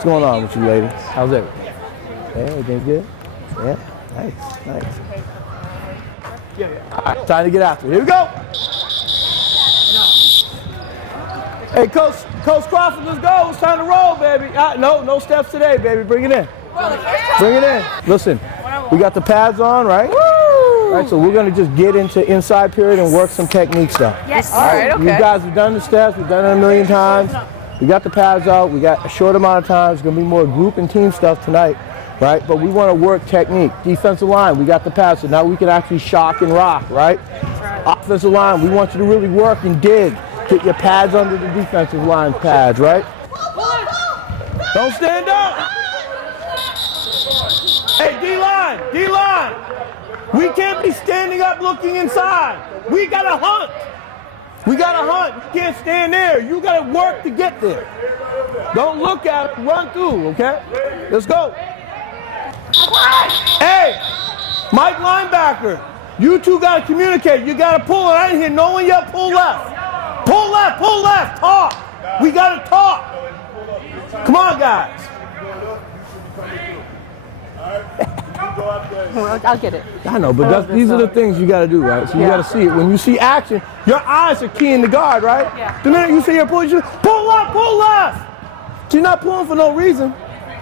What's going on with you ladies? How's everything? Yeah, everything's good? Yeah, nice. All right, time to get after it. Here we go. Hey, Coach Crawford, let's go. It's time to roll, baby. No steps today, baby. Bring it in. Bring it in. Listen, we got the pads on, right? Woo! Right, so we're going to just get into inside period and work some technique stuff. Yes. All right, okay. You guys have done the steps. We've done it a million times. We got the pads out. We got a short amount of time. It's going to be more group and team stuff tonight, right? But we want to work technique. Defensive line, we got the pads, so now we can actually shock and rock, right? Offensive line, we want you to really work and dig. Get your pads under the defensive line pads, right? Don't stand up. Hey, D-line. We can't be standing up looking inside. We gotta hunt. You can't stand there. You gotta work to get there. Don't look at it, run through, okay? Let's go. Hey, Mike linebacker, you two gotta communicate. You gotta pull it. I didn't hear no one yell pull left. Pull left, talk. We gotta talk. Come on, guys. I'll get it. I know, but these are the things you gotta do, right? So you gotta see it. When you see action, your eyes are keying the guard, right? Yeah. The minute you see her pull left. She's not pulling for no reason.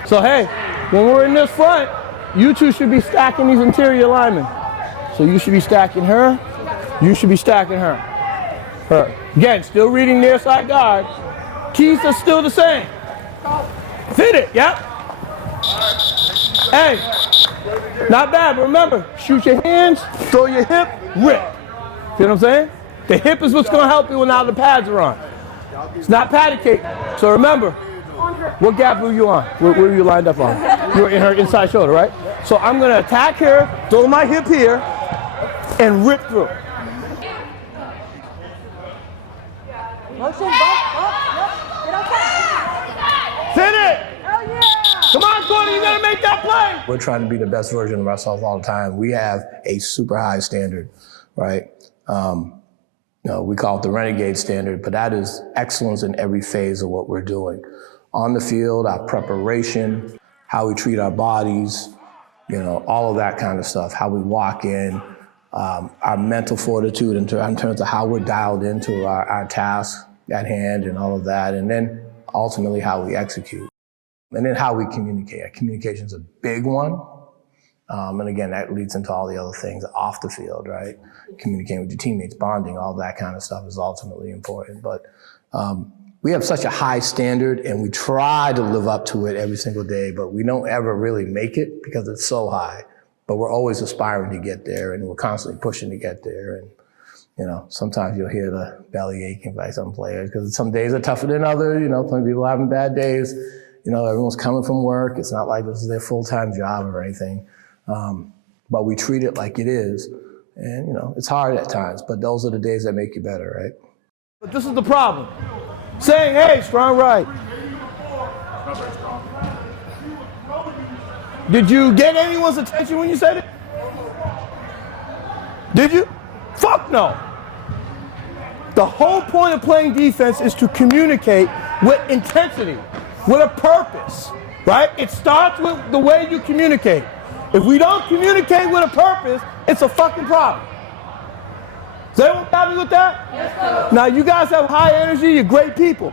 So hey, when we're in this front, you two should be stacking these interior linemen. So you should be stacking her. You should be stacking her. Again, still reading near side guard. Keys are still the same. Fit it, yep. Hey, not bad, but remember, shoot your hands, throw your hip, rip. See what I'm saying? The hip is what's gonna help you when now the pads are on. It's not patty cake. So remember, what gap were you on? Where were you lined up on? You were in her inside shoulder, right? So I'm gonna attack her, throw my hip here, and rip through. Motion, Fit it! Hell yeah! Come on, Cody, you gotta make that play! We're trying to be the best version of ourselves all the time. We have a super high standard, right? We call it the Renegade standard, but that is excellence in every phase of what we're doing. On the field, our preparation, how we treat our bodies, all of that kind of stuff, how we walk in, our mental fortitude in terms of how we're dialed into our task at hand and all of that, and then ultimately how we execute. And then how we communicate. Communication is a big one. And again, that leads into all the other things off the field, right? Communicating with your teammates, bonding, all that kind of stuff is ultimately important. But we have such a high standard and we try to live up to it every single day, but we don't ever really make it because it's so high. But we're always aspiring to get there and we're constantly pushing to get there. And sometimes you'll hear the belly aching by some players because some days are tougher than others. Some people are having bad days. Everyone's coming from work. It's not like this is their full-time job or anything. But we treat it like it is. And, it's hard at times, but those are the days that make you better, right? But this is the problem. Saying, hey, strong right. Did you get anyone's attention when you said it? Did you? Fuck no. The whole point of playing defense is to communicate with intensity, with a purpose, right? It starts with the way you communicate. If we don't communicate with a purpose, it's a fucking problem. Does everyone happy with that? Yes, sir. Now, you guys have high energy, you're great people.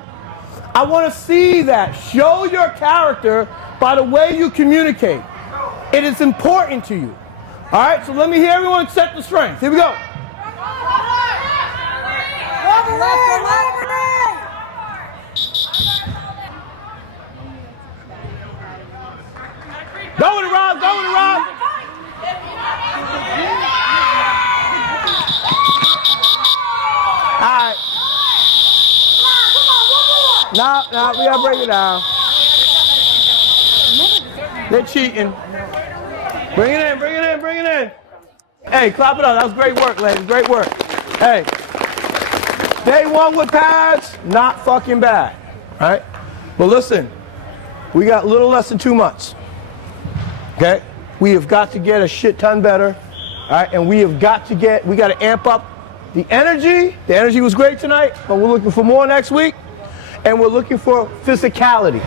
I want to see that. Show your character by the way you communicate. It is important to you. All right, so let me hear everyone set the strength. Here we go. Go with it, Rob. Go with it, Rob. All right. No, we gotta break it down. They're cheating. Bring it in, bring it in, bring it in. Hey, clap it up. That was great work, ladies. Great work. Hey, day one with pads, not fucking bad, right? But listen, we got a little less than 2 months. Okay? We have got to get a shit ton better. All right? And we got to amp up the energy. The energy was great tonight, but we're looking for more next week. And we're looking for physicality.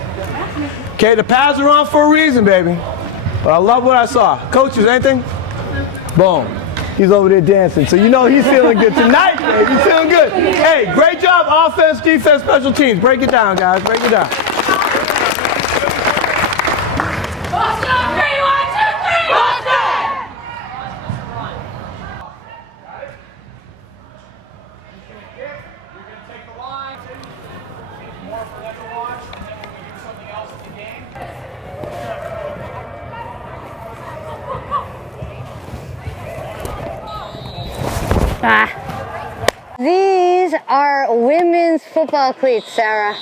Okay, the pads are on for a reason, baby. But I love what I saw. Coaches, anything? Boom. He's over there dancing. So you know he's feeling good tonight, baby. He's feeling good. Hey, great job, offense, defense, special teams. Break it down, guys. Break it down. Boston, 3, 1, 2, 3, Boston! You're going to take the line. More for them to watch, and then we're going to do something else in the game. These are women's football cleats, Sarah.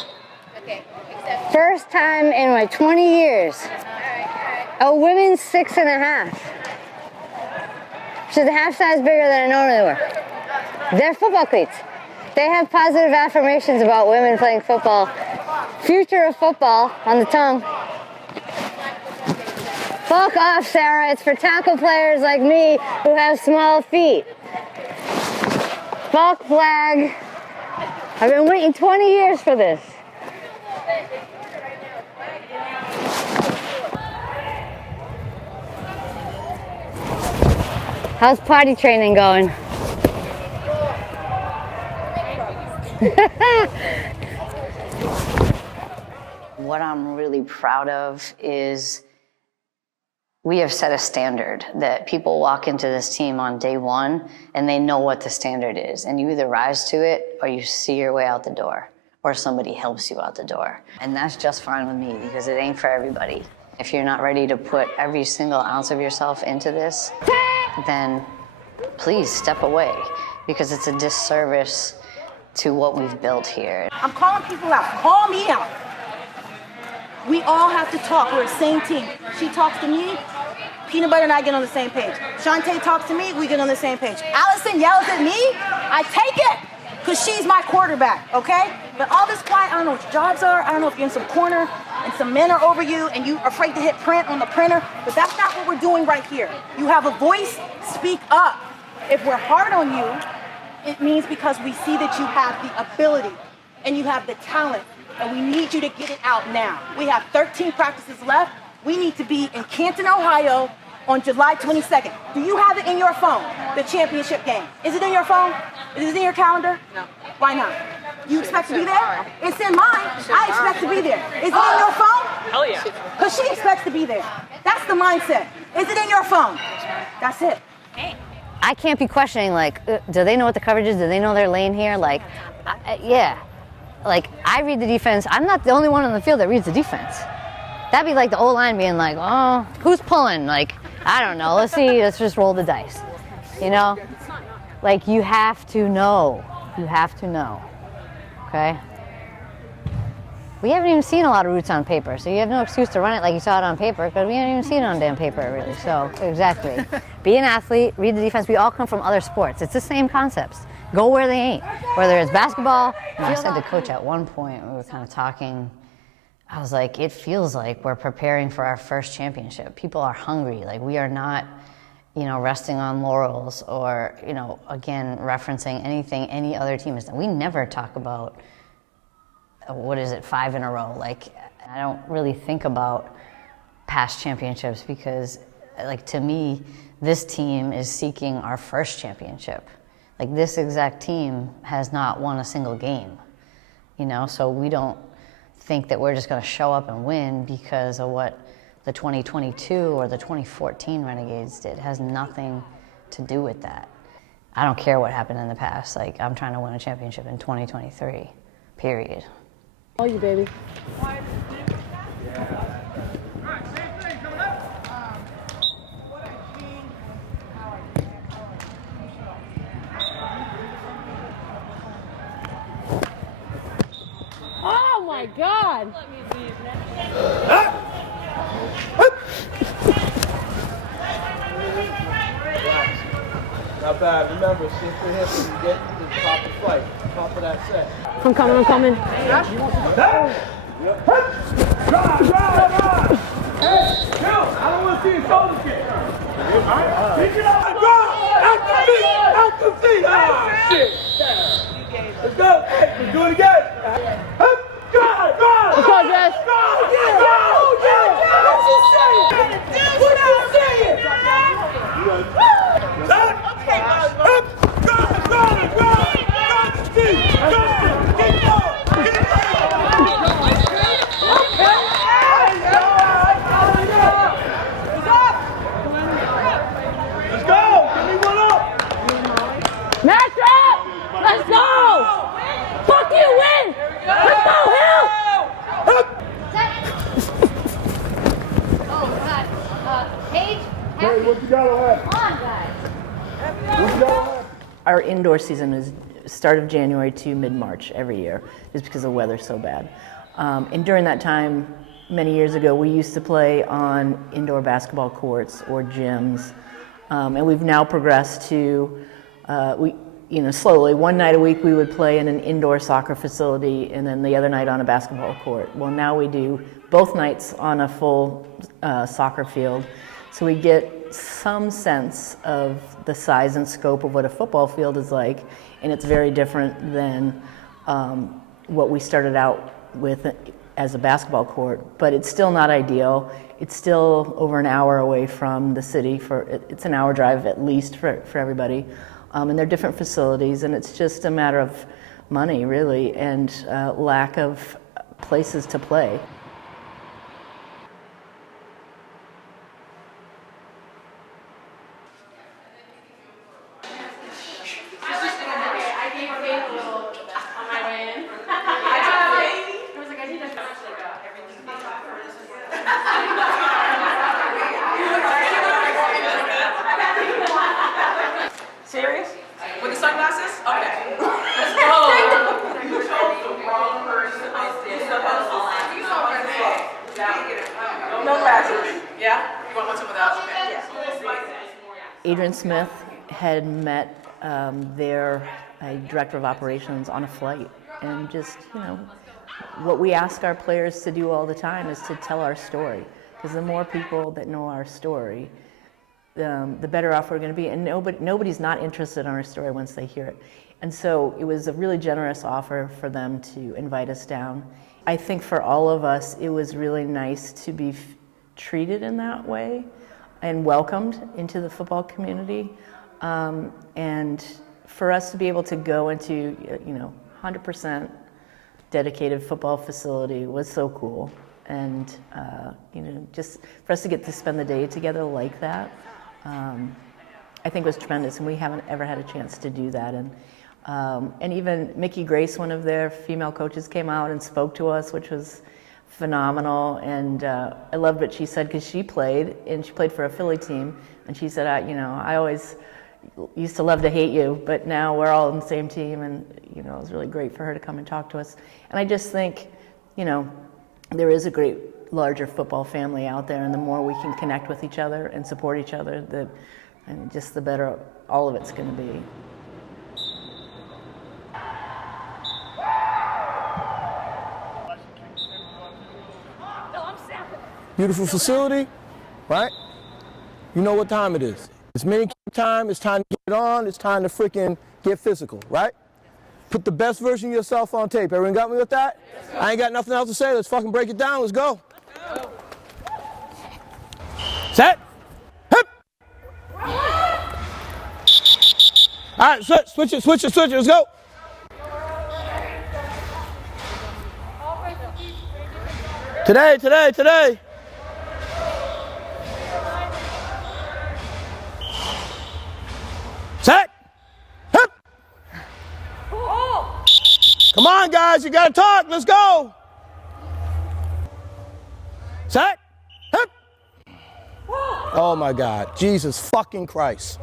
Okay, First time in my 20 years. A women's 6.5. Which is a half size bigger than I normally wear. They're football cleats. They have positive affirmations about women playing football. Future of football on the tongue. Fuck off, Sarah. It's for tackle players like me who have small feet. Fuck flag. I've been waiting 20 years for this. How's potty training going? What I'm really proud of is we have set a standard that people walk into this team on day one and they know what the standard is. And you either rise to it or you see your way out the door or somebody helps you out the door. And that's just fine with me because it ain't for everybody. If you're not ready to put every single ounce of yourself into this, then please step away because it's a disservice to what we've built here. I'm calling people out. Call me out. We all have to talk. We're the same team. She talks to me, Peanut Butter and I get on the same page. Shantae talks to me, we get on the same page. Allison yells at me, I take it, because she's my quarterback, okay? But all this quiet, I don't know what your jobs are. I don't know if you're in some corner and some men are over you and you're afraid to hit print on the printer, but that's not what we're doing right here. You have a voice, speak up. If we're hard on you, it means because we see that you have the ability and you have the talent. And we need you to get it out now. We have 13 practices left. We need to be in Canton, Ohio on July 22nd. Do you have it in your phone, the championship game? Is it in your phone? Is it in your calendar? No. Why not? You expect to be there? It's in mine. I expect to be there. Is it in your phone? Hell yeah. Because she expects to be there. That's the mindset. Is it in your phone? That's it. I can't be questioning, like, do they know what the coverage is? Do they know their lane here? Like, yeah. Like, I read the defense. I'm not the only one on the field that reads the defense. That'd be like the O-line being like, oh, who's pulling? Like, I don't know. Let's see. Let's just roll the dice. You know? Like, you have to know. You have to know. Okay? We haven't even seen a lot of routes on paper, so you have no excuse to run it like you saw it on paper, because we haven't even seen it on damn paper, really. So, exactly. Be an athlete, read the defense. We all come from other sports. It's the same concepts. Go where they ain't. Whether it's basketball. I said to Coach at one point, we were kind of talking, I was like, it feels like we're preparing for our first championship. People are hungry. Like, we are not, you know, resting on laurels or, you know, again, referencing anything any other team has done. We never talk about, what is it, 5 in a row. Like, I don't really think about past championships because, like, to me, this team is seeking our first championship. Like, this exact team has not won a single game, you know? So we don't think that we're just gonna show up and win because of what the 2022 or the 2014 Renegades did. It has nothing to do with that. I don't care what happened in the past. Like, I'm trying to win a championship in 2023, period. All you, baby. Oh my God! Not bad. Remember, shift your hips when you get to the top of the flight, top of that set. I'm coming, I'm coming. Drive! Hey, Bill, I don't want to see his shoulders get. Alright? Pick it up! Out the feet! Out the feet! Ah, shit! Let's go! Hey, let's do it again! Drive! Drive! Let's go, Jess! Drive! Hey, what you got on Come on, guys. What you got on Our indoor season is start of January to mid-March every year, just because the weather's so bad. And during that time, many years ago, we used to play on indoor basketball courts or gyms, and we've now progressed to, slowly. One night a week we would play in an indoor soccer facility, and then the other night on a basketball court. Well, now we do both nights on a full soccer field, so we get some sense of the size and scope of what a football field is like, and it's very different than what we started out with as a basketball court, but it's still not ideal. It's still over an hour away from the city. It's an hour drive at least for everybody, and they're different facilities, and it's just a matter of money really, and lack of places to play. Serious? With the sunglasses? Okay. Let's go. You chose the wrong person. No glasses. Yeah? You want one without? Okay. Yeah. Adrian Smith had met their director of operations on a flight, and just, what we ask our players to do all the time is to tell our story, because the more people that know our story, the better off we're going to be, and nobody's not interested in our story once they hear it. And so it was a really generous offer for them to invite us down. I think for all of us, it was really nice to be treated in that way and welcomed into the football community, and for us to be able to go into 100% dedicated football facility was so cool. And just for us to get to spend the day together like that, I think was tremendous, and we haven't ever had a chance to do that. And even Mickey Grace, one of their female coaches, came out and spoke to us, which was phenomenal. And I loved what she said, because she played for a Philly team, and she said, I always used to love to hate you, but now we're all on the same team, and it was really great for her to come and talk to us. And I just think, there is a great larger football family out there, and the more we can connect with each other and support each other, the better all of it's going to be. Beautiful facility, right? You know what time it is. It's mini time, it's time to get on, it's time to freaking get physical, right? Put the best version of yourself on tape. Everyone got me with that? Yes, I ain't got nothing else to say. Let's fucking break it down. Let's go. Set. Hip. All right, switch it. Let's go. Today. Set. Hip. Come on, guys, you gotta talk. Let's go. Set. Hip. Oh my God, Jesus fucking Christ.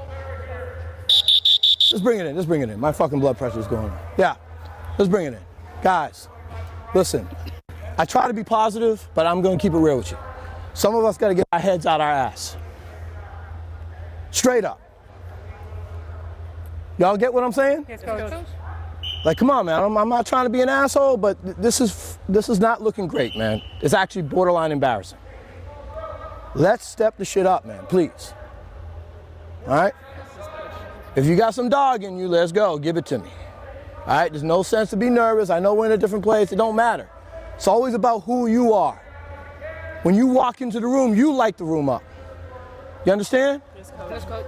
Let's bring it in. My fucking blood pressure is going. Yeah, let's bring it in. Guys, listen, I try to be positive, but I'm gonna keep it real with you. Some of us gotta get our heads out our ass. Straight up. Y'all get what I'm saying? Yes, Coach. Like, come on, man. I'm not trying to be an asshole, but this is not looking great, man. It's actually borderline embarrassing. Let's step the shit up, man, please. All right? If you got some dog in you, let's go. Give it to me. All right? There's no sense to be nervous. I know we're in a different place. It don't matter. It's always about who you are. When you walk into the room, you light the room up. You understand? Yes, Coach.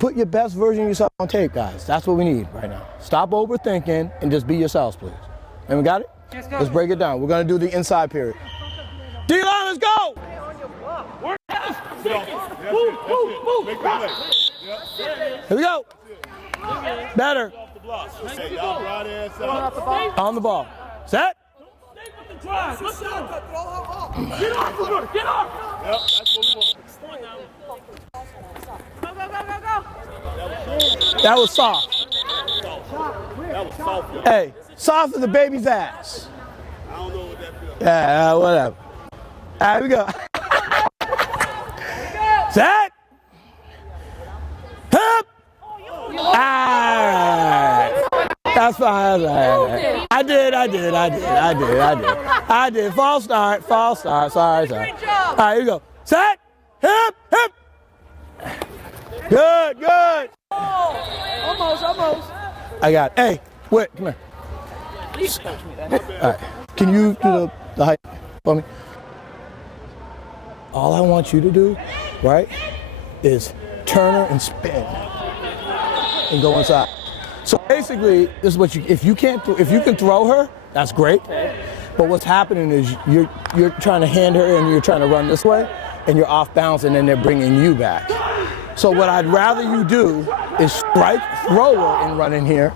Put your best version of yourself on tape, guys. That's what we need right now. Stop overthinking and just be yourselves, please. And we got it? Yes, Let's break it down. We're going to do the inside period. D-line, let's go! Here we go. Better. On the ball. Set. Get off! Get off! Yep, that's what we want. That was soft. That was soft. Hey, soft as a baby's ass. I don't know what that feels. Yeah, whatever. All right, we go. Set. Hip. All right. That's fine. I did. False start. Sorry. All right, here we go. Set. Hip. Good. Almost. I got it. Hey, wait, come here. All right. Can you do the height for me? All I want you to do, right, is turn her and spin and go inside. So basically, this is what if you can throw her, that's great. But what's happening is you're trying to hand her and you're trying to run this way, and you're off balance, and then they're bringing you back. So what I'd rather you do is strike, throw her, and run in here.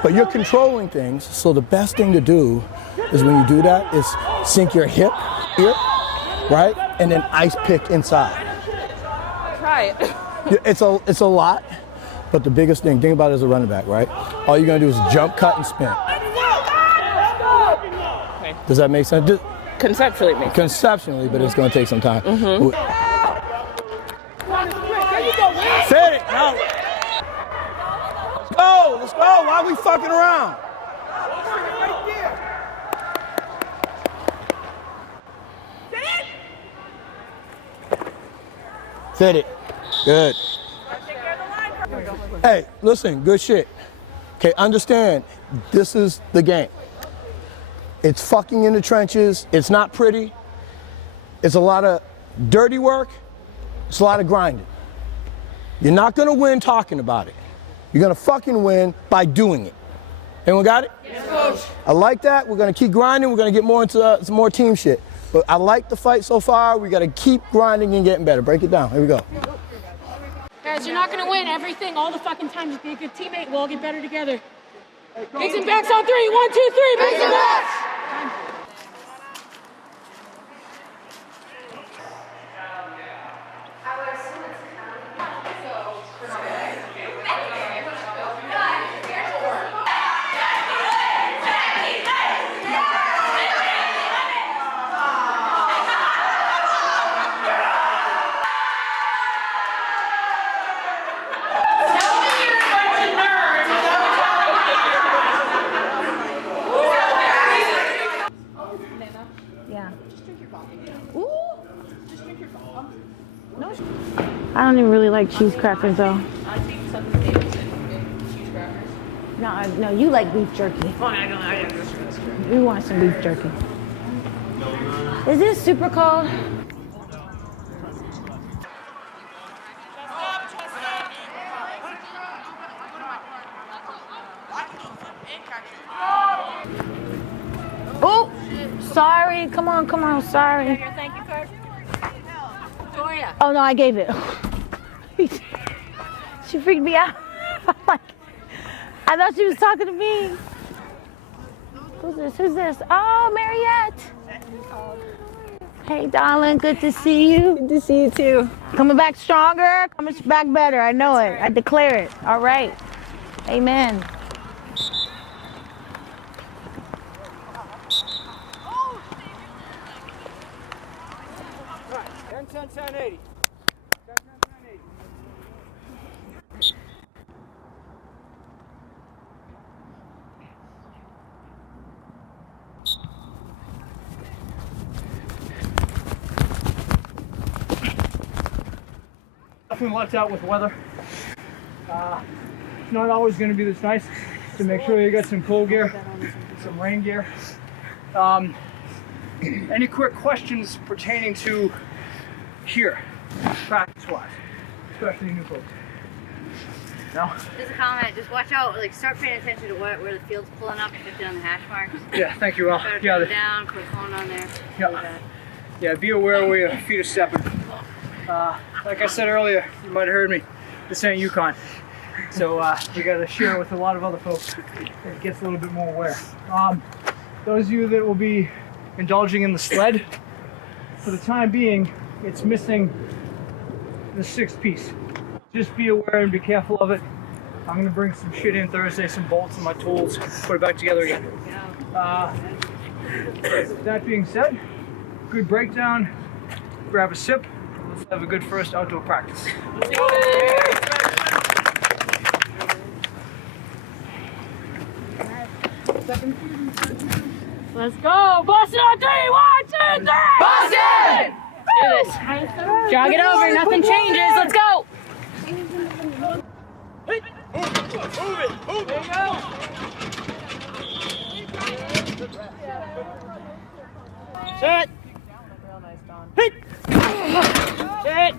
But you're controlling things. So the best thing to do is when you do that is sink your hip here, right, and then ice pick inside. Try it. It's a lot, but the biggest thing about it as a running back, right? All you're gonna do is jump, cut, and spin. Okay. Does that make sense? Conceptually, it makes sense. Conceptually, but it's gonna take some time. Fit it. No. Let's go. Why are we fucking around? Fit it. Good. Hey, listen, good shit. Okay, understand, this is the game. It's fucking in the trenches. It's not pretty. It's a lot of dirty work. It's a lot of grinding. You're not gonna win talking about it. You're gonna fucking win by doing it. Anyone got it? Yes, coach. I like that. We're gonna keep grinding. We're gonna get more into some more team shit. But I like the fight so far. We gotta keep grinding and getting better. Break it down. Here we go. Guys, you're not gonna win everything all the fucking time. Just be a good teammate. We'll all get better together. Bigs and backs on 3. 1, 2, 3. Bigs and backs. I don't even really like cheese crackers though. I think something maybe cheese crackers. No, you like beef jerky. Oh, I know. We want some beef jerky. Is this super cold? Oh, sorry. Come on. Sorry. Thank you, coach. Victoria. Oh no, I gave it. She freaked me out. I thought she was talking to me. Who's this? Oh, Mariette. Hey, darling, good to see you. Good to see you too. Coming back stronger, coming back better. I know it. I declare it. All right. Amen. Canton 1080. Definitely lucked out with weather. It's not always going to be this nice, so make sure you got some cold gear, some rain gear. Any quick questions pertaining to here, practice-wise, especially new folks? No? Just a comment, just watch out, start paying attention to where the field's pulling up, especially on the hash marks. Yeah, thank you, Al. Better Yeah, turn it down, quick hone on there. Yeah, be aware where your feet are stepping. Like I said earlier, you might have heard me, this ain't Yukon. So we got to share with a lot of other folks. It gets a little bit more aware. Those of you that will be indulging in the sled, for the time being, it's missing the 6th piece. Just be aware and be careful of it. I'm gonna bring some shit in Thursday, some bolts and my tools, put it back together again. That being said, good breakdown, grab a sip, let's have a good first outdoor practice. Let's go! Boston on 3! 1, 2, 3! Boston! Do this. Jog it over, nothing changes. Let's go! Move it! There you go! Set! Hit! Set!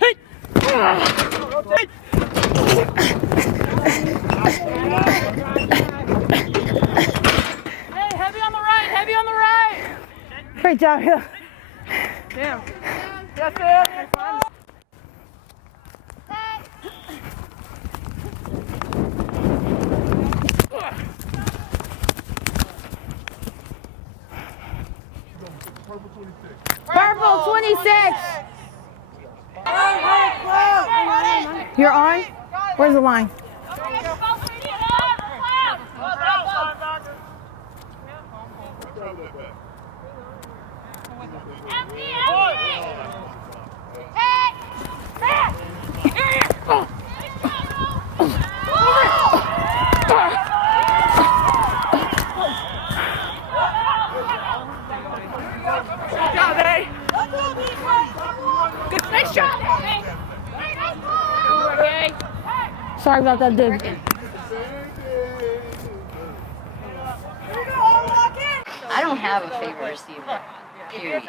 Hit! Hit! Hey, heavy on the right! Heavy on the right! Great job, Hill. Damn. That's it. Purple 26. You're on? Where's the line? Nice shot! Okay. Sorry about that, dude. I don't have a favorite receiver, period,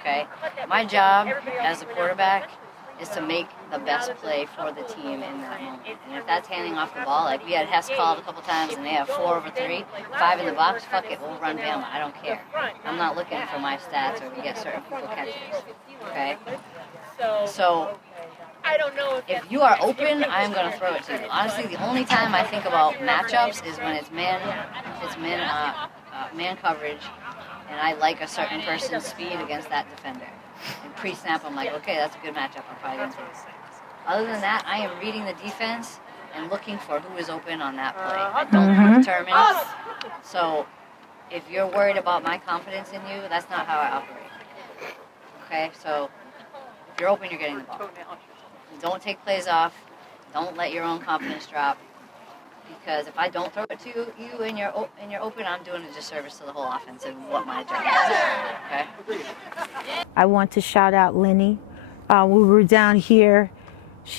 okay? My job as a quarterback is to make the best play for the team in that moment. And if that's handing off the ball, like we had Hess called a couple times and they have 4 over 3, 5 in the box, fuck it, we'll run Bama. I don't care. I'm not looking for my stats or to get certain people catches, okay? So if you are open, I'm going to throw it to you. Honestly, the only time I think about matchups is when it's man coverage, and I like a certain person's speed against that defender. And pre-snap, I'm like, okay, that's a good matchup. I'm probably going to take this. Other than that, I am reading the defense and looking for who is open on that play. I don't determine it. So if you're worried about my confidence in you, that's not how I operate. Okay, so if you're open, you're getting the ball. Don't take plays off. Don't let your own confidence drop. Because if I don't throw it to you and you're open, I'm doing a disservice to the whole offense and what my job is. Okay? I want to shout out Lenny. We were down here.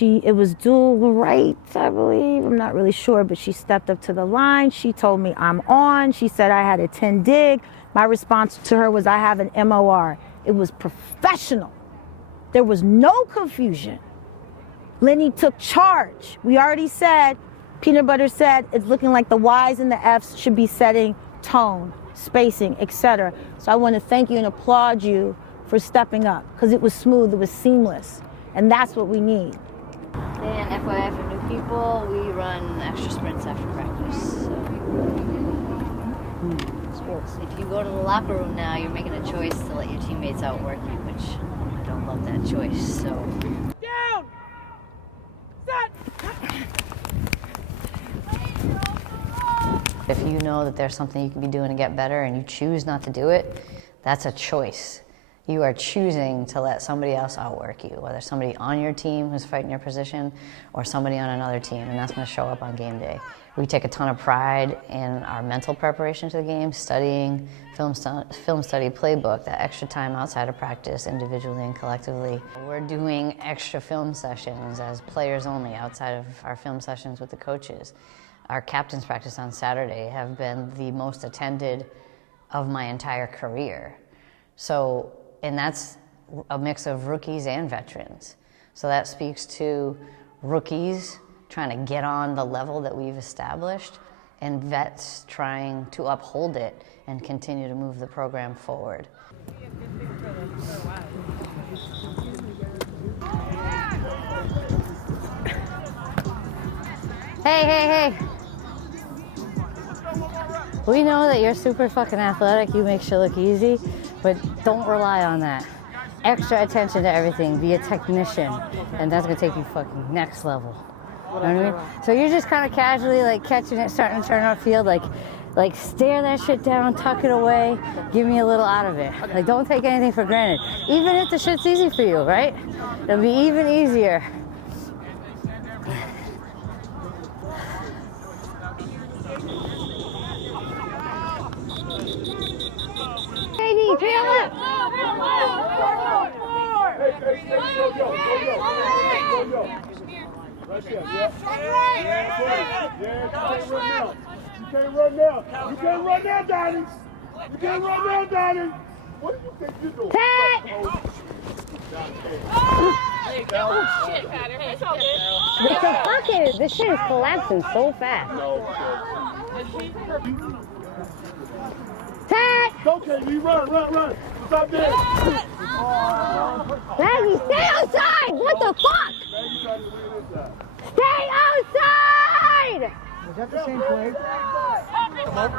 It was dual right, I believe. I'm not really sure, but she stepped up to the line. She told me I'm on. She said I had a 10 dig. My response to her was I have an MOR. It was professional. There was no confusion. Lenny took charge. We already said, Peanut Butter said, it's looking like the Y's and the F's should be setting tone, spacing, etc. So I want to thank you and applaud you for stepping up because it was smooth, it was seamless, and that's what we need. And FYI for new people, we run extra sprints after practice. So if you go to the locker room now, you're making a choice to let your teammates outwork you, which I don't love that choice. So Down! Set! if you know that there's something you can be doing to get better and you choose not to do it, that's a choice. You are choosing to let somebody else outwork you, whether somebody on your team who's fighting your position or somebody on another team, and that's going to show up on game day. We take a ton of pride in our mental preparation to the game, studying film study playbook, that extra time outside of practice, individually and collectively. We're doing extra film sessions as players only outside of our film sessions with the coaches. Our captain's practice on Saturday have been the most attended of my entire career. So, and that's a mix of rookies and veterans. So that speaks to rookies trying to get on the level that we've established and vets trying to uphold it and continue to move the program forward. Hey. We know that you're super fucking athletic, you make shit look easy, but don't rely on that. Extra attention to everything, be a technician, and that's gonna take you fucking next level. You know what I mean? So you're just kind of casually like catching it, starting to turn upfield, like stare that shit down, tuck it away, give me a little out of it. Like don't take anything for granted. Even if the shit's easy for you, right? It'll be even easier. KD, tail up! You can't run now. You can't run now, Donnie. You can't run now, Donnie. What do you think you're doing? Shit, Patter. It's all good. This shit is collapsing so fast. Tat! Go, KD. Run. Stop there. Maggie, stay outside! What the fuck? Stay outside! Was that the same play? Come on.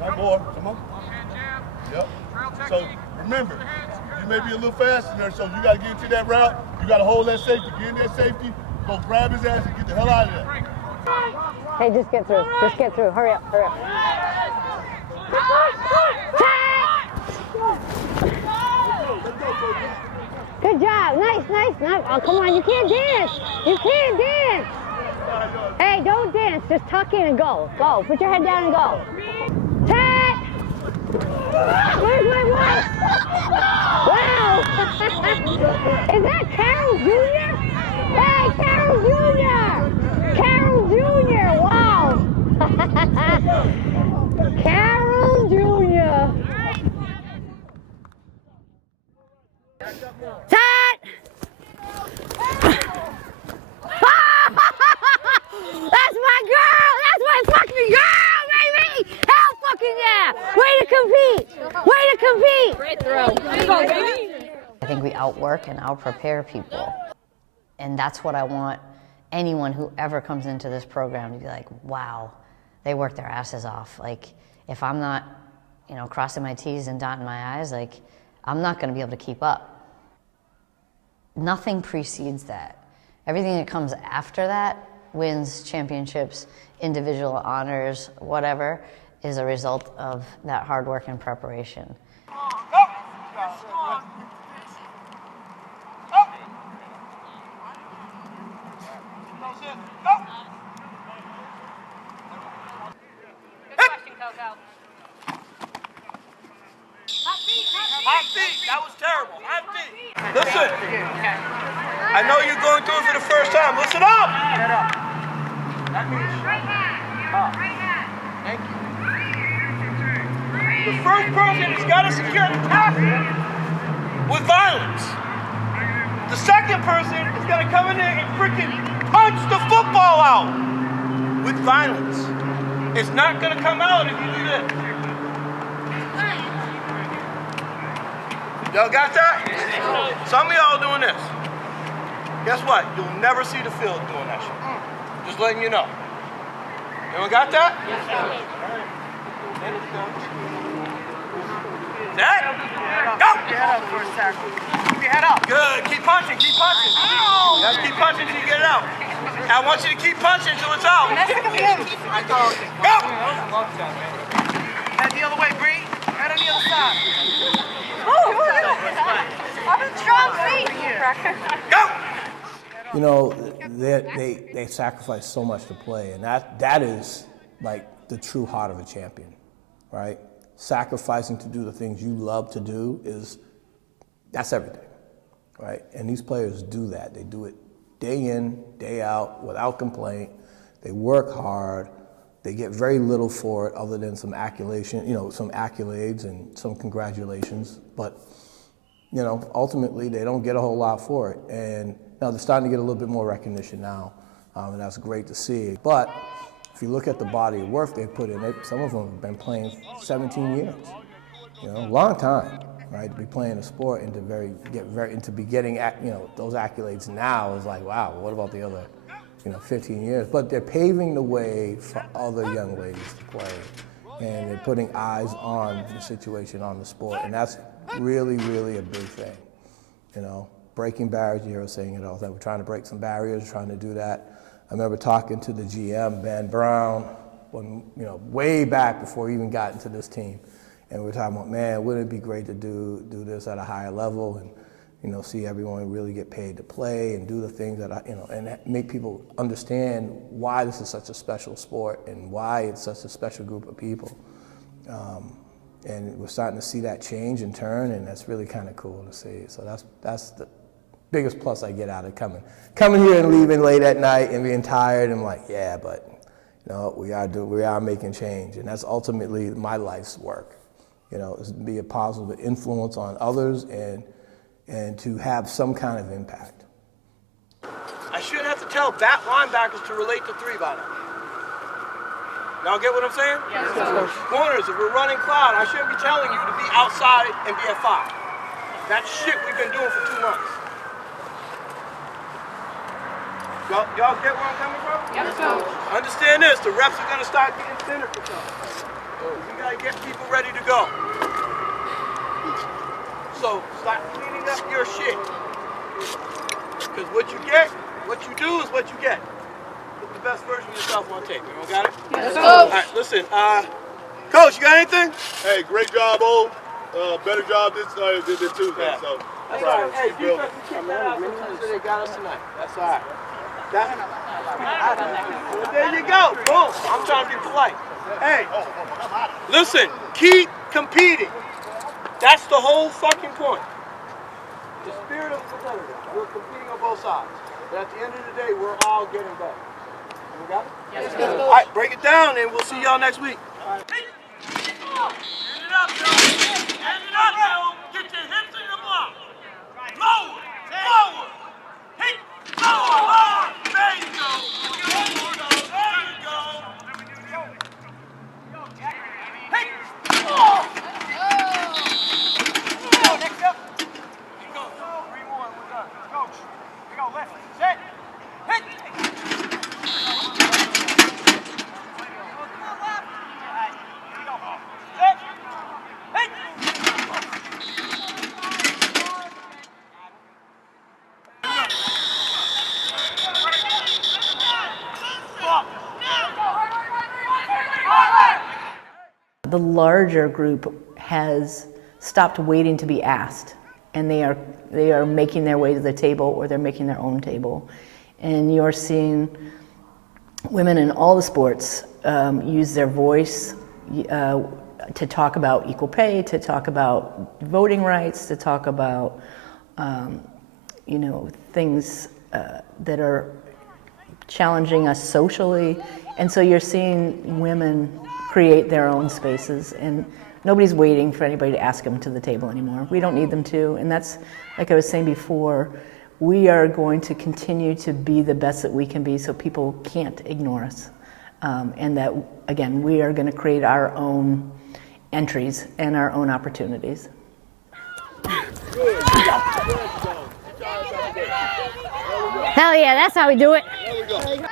One more. Come on. Yep. So remember, you may be a little faster there, so you got to get into that route. You got to hold that safety. Get in that safety. Go grab his ass and get the hell out of there. Hey, just get through. Just get through. Hurry up. Good job. Nice. Oh, come on. You can't dance. Hey, don't dance. Just tuck in and go. Go. Put your head down and go. Tat! Wait. Wow. Is that Carol Jr.? Hey, Carol Jr. Carol Jr. Wow. Carol Jr. Tat! That's my girl! That's my fucking girl, baby! Hell fucking yeah! Way to compete! Great throw. There you go, baby. I think we outwork and outprepare people. And that's what I want anyone who ever comes into this program to be like, wow, they work their asses off. Like, if I'm not, crossing my T's and dotting my I's, like, I'm not gonna be able to keep up. Nothing precedes that. Everything that comes after that, wins, championships, individual honors, whatever, is a result of that hard work and preparation. Hot feet. That was terrible. Hot feet. Listen. I know you're going through it for the first time. Listen up. Head up. That means right hand. Up. Right hand. Thank you. The first person has got to secure the tackle with violence. The second person is going to come in there and freaking punch the football out with violence. It's not going to come out if you do this. Y'all got that? Some of y'all doing this. Guess what? You'll never see the field doing that shit. Just letting you know. Anyone got that? That? Go! Keep your head up for a tackle. Keep your head up. Good. Keep punching. You gotta keep punching till you get it out. I want you to keep punching till it's out. Go! Head the other way, Bree. Head on the other side. I'm in strong feet. Go! They sacrifice so much to play, and that is like the true heart of a champion, right? Sacrificing to do the things you love to do that's everything, right? And these players do that. They do it day in, day out, without complaint. They work hard. They get very little for it other than some some accolades and some congratulations. But, ultimately they don't get a whole lot for it. And now they're starting to get a little bit more recognition now, and that's great to see. But if you look at the body of work they put in, some of them have been playing 17 years, long time, right? To be playing a sport and to be getting those accolades now is like, wow, what about the other 15 years? But they're paving the way for other young ladies to play, and they're putting eyes on the situation, on the sport, and that's really, really a big thing, breaking barriers. You hear us saying it all the time. We're trying to break some barriers, trying to do that. I remember talking to the GM, Ben Brown, when, way back before we even got into this team. And we were talking about, man, wouldn't it be great to do this at a higher level and, see everyone really get paid to play and do the things that, and make people understand why this is such a special sport and why it's such a special group of people. And we're starting to see that change and turn, and that's really kind of cool to see. So that's the biggest plus I get out of coming here and leaving late at night and being tired. I'm like, yeah, but we are making change, and that's ultimately my life's work. Is to be a positive influence on others and to have some kind of impact. I shouldn't have to tell back linebackers to relate to three by now. Y'all get what I'm saying? Yes. Corners, if we're running cloud, I shouldn't be telling you to be outside and be at 5. That's shit we've been doing for 2 months. Y'all get where I'm coming from? Yes, coach. Understand this, the reps are gonna start getting thinner for some. We gotta get people ready to go. So start cleaning up your shit. Because what you do is what you get. Put the best version of yourself on tape. You all got it? Yes, coach. All right, listen. Coach, you got anything? Hey, great job, O. Better job this than Tuesday. Yeah. So, That's all right. Hey, defense, we kicked that out for Tuesday. They got us tonight. That's all right. Well, there you go. Boom. I'm trying to be polite. Hey, listen. Keep competing. That's the whole fucking point. The spirit of the competitor. We're competing on both sides. But at the end of the day, we're all getting better. We got it? Yes, all right, break it down, and we'll see y'all next week. All right. Hand it up, Joe. Hand it up, Joe. Get your hips in the block. Lower. Forward. Hit. Lower. Lower. There you go. There you go. There you go. Hey. Oh. Next up. You go. 3 more. We're done. Coach. We go left. Set. Hit. The larger group has stopped waiting to be asked, and they are making their way to the table, or they're making their own table. And you're seeing women in all the sports use their voice to talk about equal pay, to talk about voting rights, to talk about things that are challenging us socially. And so you're seeing women create their own spaces, and nobody's waiting for anybody to ask them to the table anymore. We don't need them to, and that's, like I was saying before, we are going to continue to be the best that we can be so people can't ignore us. And that, again, we are going to create our own entries and our own opportunities. Hell yeah, that's how we do it. there we go.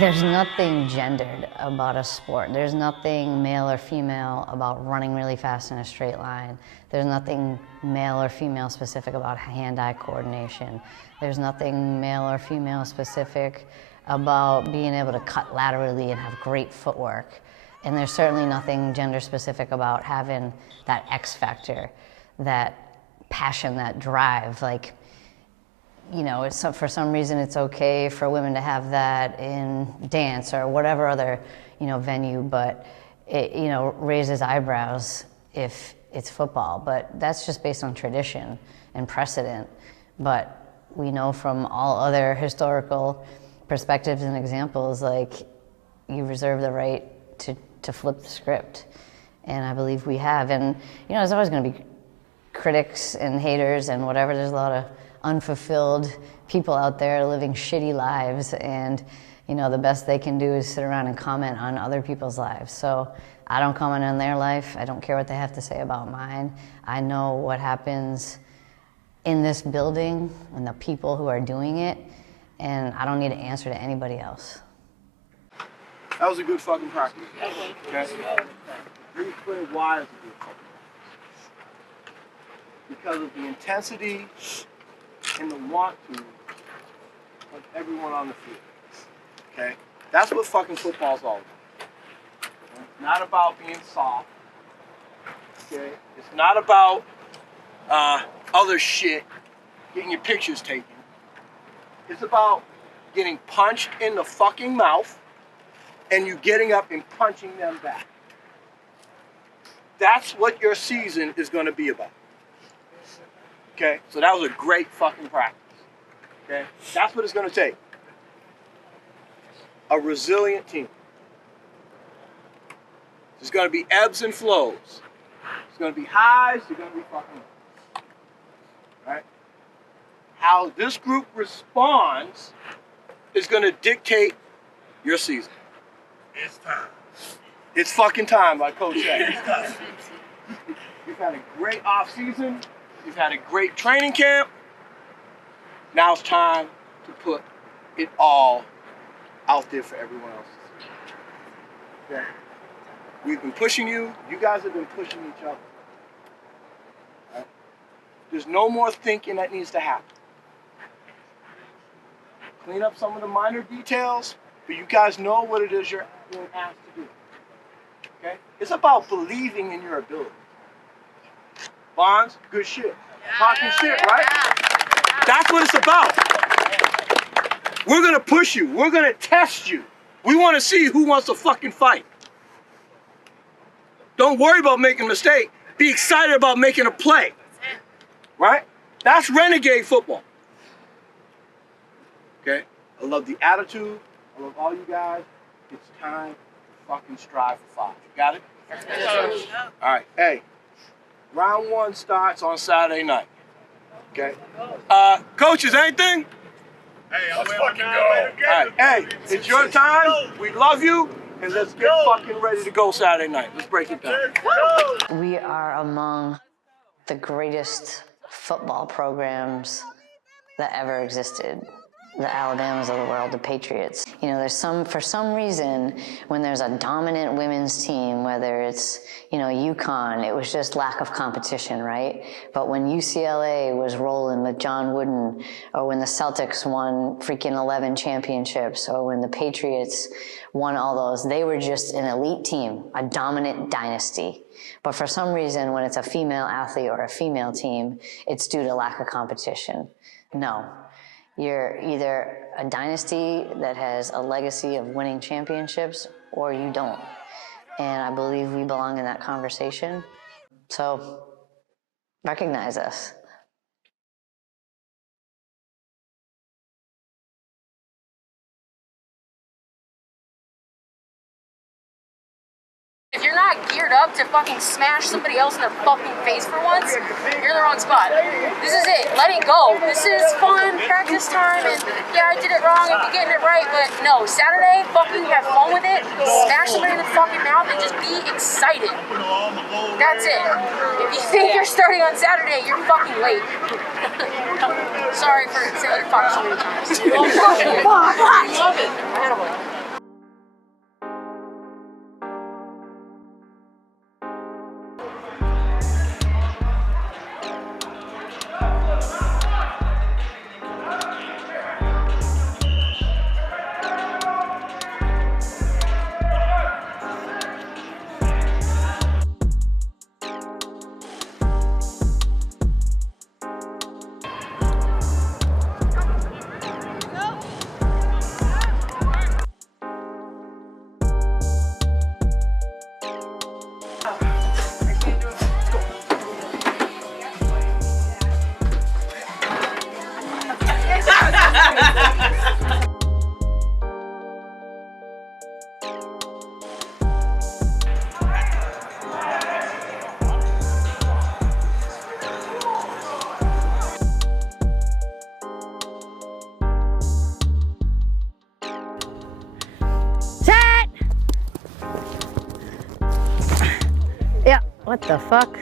There's nothing gendered about a sport. There's nothing male or female about running really fast in a straight line. There's nothing male or female specific about hand-eye coordination. There's nothing male or female specific about being able to cut laterally and have great footwork. And there's certainly nothing gender specific about having that X factor, that passion, that drive. Like, for some reason it's okay for women to have that in dance or whatever other, venue, but it, raises eyebrows if it's football. But that's just based on tradition and precedent. But we know from all other historical perspectives and examples, like, you reserve the right to flip the script. And I believe we have. And, there's always going to be critics and haters and whatever. There's a lot of unfulfilled people out there living shitty lives, and the best they can do is sit around and comment on other people's lives. So I don't comment on their life. I don't care what they have to say about mine. I know what happens in this building and the people who are doing it, and I don't need to answer to anybody else. That was a good fucking practice. Okay? Let me explain why it's a good practice. because of the intensity and the want to of everyone on the field. Okay? That's what fucking football's all about. It's not about being soft. Okay? It's not about other shit, getting your pictures taken. It's about getting punched in the fucking mouth and you getting up and punching them back. That's what your season is going to be about. Okay? So that was a great fucking practice. Okay? That's what it's going to take. A resilient team. There's going to be ebbs and flows. There's going to be highs, there's going to be fucking lows. Right? How this group responds is going to dictate your season. It's time. It's fucking time, like Coach said. You've had a great off season. You've had a great training camp. Now it's time to put it all out there for everyone else to see. Okay? We've been pushing you. You guys have been pushing each other. Right? There's no more thinking that needs to happen. Clean up some of the minor details, but you guys know what it is you're being asked to do. Okay? It's about believing in your ability. Bonds, good shit. Talking shit, right? That's what it's about. We're gonna push you. We're gonna test you. We wanna see who wants to fucking fight. Don't worry about making a mistake. Be excited about making a play. Right? That's Renegade football. Okay? I love the attitude. I love all you guys. It's time to fucking strive for 5. You got it? All right. Hey, round 1 starts on Saturday night. Okay? Coaches, anything? Hey, let's fucking go. All right. Hey, it's your time. We love you. And let's get fucking ready to go Saturday night. Let's break it down. We are among the greatest football programs that ever existed. The Alabamas of the world, the Patriots. You know, for some reason, when there's a dominant women's team, whether it's, UConn, it was just lack of competition, right? But when UCLA was rolling with John Wooden, or when the Celtics won freaking 11 championships, or when the Patriots won all those, they were just an elite team, a dominant dynasty. But for some reason, when it's a female athlete or a female team, it's due to lack of competition. No. You're either a dynasty that has a legacy of winning championships, or you don't. And I believe we belong in that conversation. So, recognize us. If you're not geared up to fucking smash somebody else in the fucking face for once, you're in the wrong spot. This is it. Let it go. This is fun, practice time, and yeah, I did it wrong and be getting it right, but no, Saturday, fucking have fun with it, smash somebody in the fucking mouth, and just be excited. That's it. If you think you're starting on Saturday, you're fucking late. Sorry for saying fuck so many times. I love it. I had a one. Yeah, what the fuck?